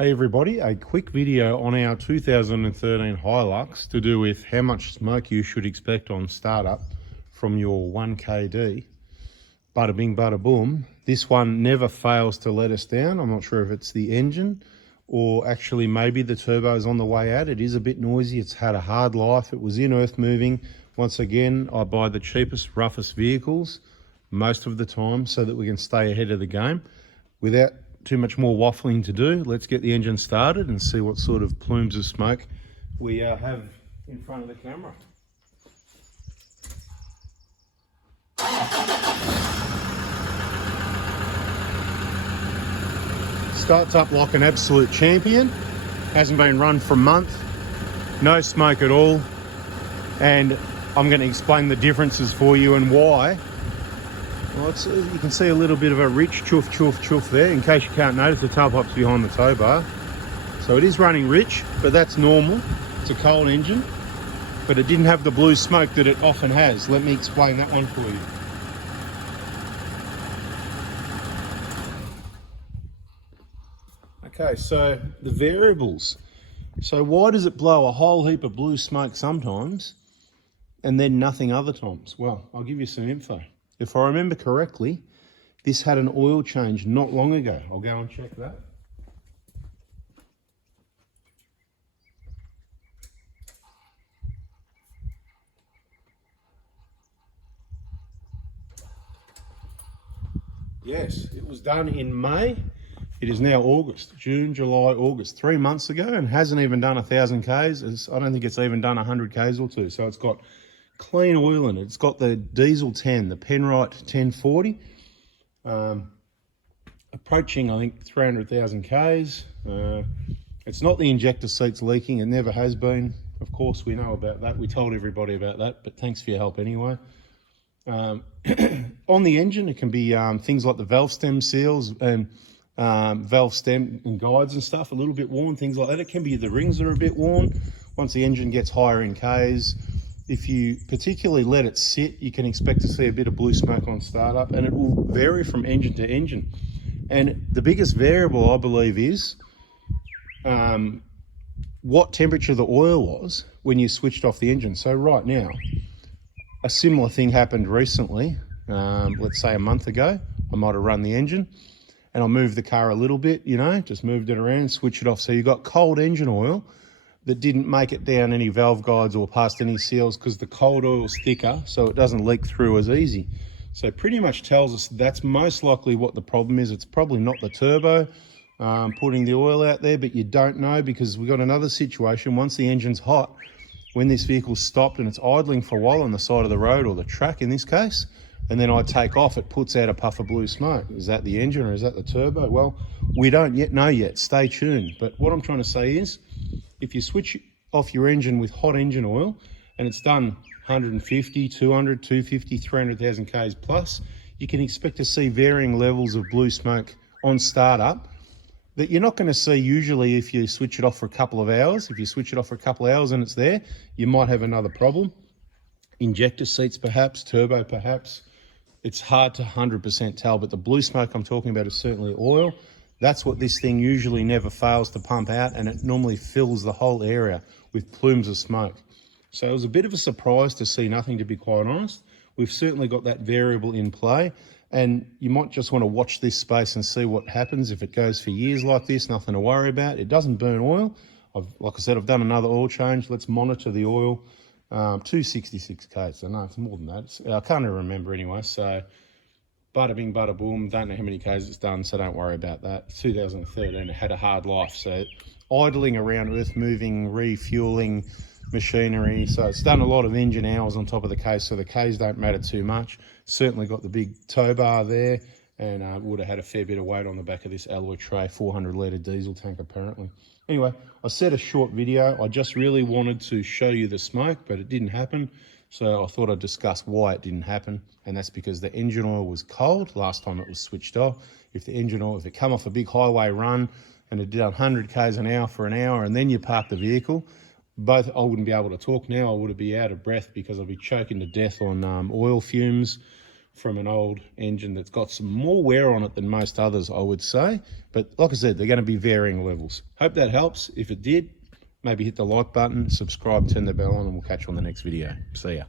Hey everybody, a quick video on our 2013 Hilux to do with how much smoke you should expect on startup from your 1KD. Bada bing, bada boom. This one never fails to let us down. I'm not sure if it's the engine or actually maybe the turbo is on the way out. It is a bit noisy. It's had a hard life. It was in earth moving. Once again, I buy the cheapest, roughest vehicles most of the time so that we can stay ahead of the game. Without too much more waffling to do, let's get the engine started and see what sort of plumes of smoke we have in front of the camera. Starts up like an absolute champion. Hasn't been run for a month. No smoke at all. And I'm going to explain the differences for you and why. Well, you can see a little bit of a rich chuff, chuff, chuff there. In case you can't notice, the tailpipe's behind the tow bar. So it is running rich, but that's normal. It's a cold engine, but it didn't have the blue smoke that it often has. Let me explain that one for you. Okay, so the variables. So why does it blow a whole heap of blue smoke sometimes and then nothing other times? Well, I'll give you some info. If I remember correctly, this had an oil change not long ago. I'll go and check that. Yes, it was done in May. It is now August, June, July, August, 3 months ago, and hasn't even done 1,000 Ks. I don't think it's even done 100 Ks or two. So it's got clean oil in it. It's got the diesel 10, the Penrite 1040, approaching, I think, 300,000 Ks. It's not the injector seats leaking. It never has been. Of course, we know about that. We told everybody about that, but thanks for your help anyway. On the engine, it can be things like the valve stem seals and valve stem and guides and stuff, a little bit worn, things like that. It can be the rings that are a bit worn. Once the engine gets higher in Ks, if you particularly let it sit, you can expect to see a bit of blue smoke on startup, and it will vary from engine to engine. And the biggest variable, I believe, is what temperature the oil was when you switched off the engine. So right now, a similar thing happened recently. Let's say a month ago, I might have run the engine and I moved the car a little bit, just moved it around, switched it off. So you got cold engine oil that didn't make it down any valve guides or past any seals because the cold oil's thicker, so it doesn't leak through as easy. So pretty much tells us that's most likely what the problem is. It's probably not the turbo putting the oil out there, but you don't know because we've got another situation. Once the engine's hot, when this vehicle's stopped and it's idling for a while on the side of the road or the track in this case, and then I take off, it puts out a puff of blue smoke. Is that the engine or is that the turbo? Well, we don't yet know yet. Stay tuned. But what I'm trying to say is, if you switch off your engine with hot engine oil and it's done 150, 200, 250, 300,000 Ks plus, you can expect to see varying levels of blue smoke on startup that you're not going to see usually if you switch it off for a couple of hours. If you switch it off for a couple of hours and it's there, you might have another problem. Injector seats perhaps, turbo perhaps. It's hard to 100% tell, but the blue smoke I'm talking about is certainly oil. That's what this thing usually never fails to pump out, and it normally fills the whole area with plumes of smoke. So it was a bit of a surprise to see nothing, to be quite honest. We've certainly got that variable in play, and you might just want to watch this space and see what happens. If it goes for years like this, nothing to worry about. It doesn't burn oil. Like I said, I've done another oil change. Let's monitor the oil. 266 K, so no, it's more than that. I can't even remember anyway, so bada bing, bada boom. Don't know how many Ks it's done, so don't worry about that. 2013, it had a hard life, so idling around earth moving, refueling machinery. So it's done a lot of engine hours on top of the Ks, so the Ks don't matter too much. Certainly got the big tow bar there, and would have had a fair bit of weight on the back of this alloy tray, 400 litre diesel tank apparently. Anyway, I said a short video. I just really wanted to show you the smoke, but it didn't happen. So I thought I'd discuss why it didn't happen. And that's because the engine oil was cold last time it was switched off. If the engine oil, if it come off a big highway run and it did 100 Ks an hour for an hour and then you park the vehicle, I wouldn't be able to talk now. I would be out of breath because I'd be choking to death on oil fumes from an old engine that's got some more wear on it than most others, I would say. But like I said, they're going to be varying levels. Hope that helps. If it did, maybe hit the like button, subscribe, turn the bell on, and we'll catch you on the next video. See ya.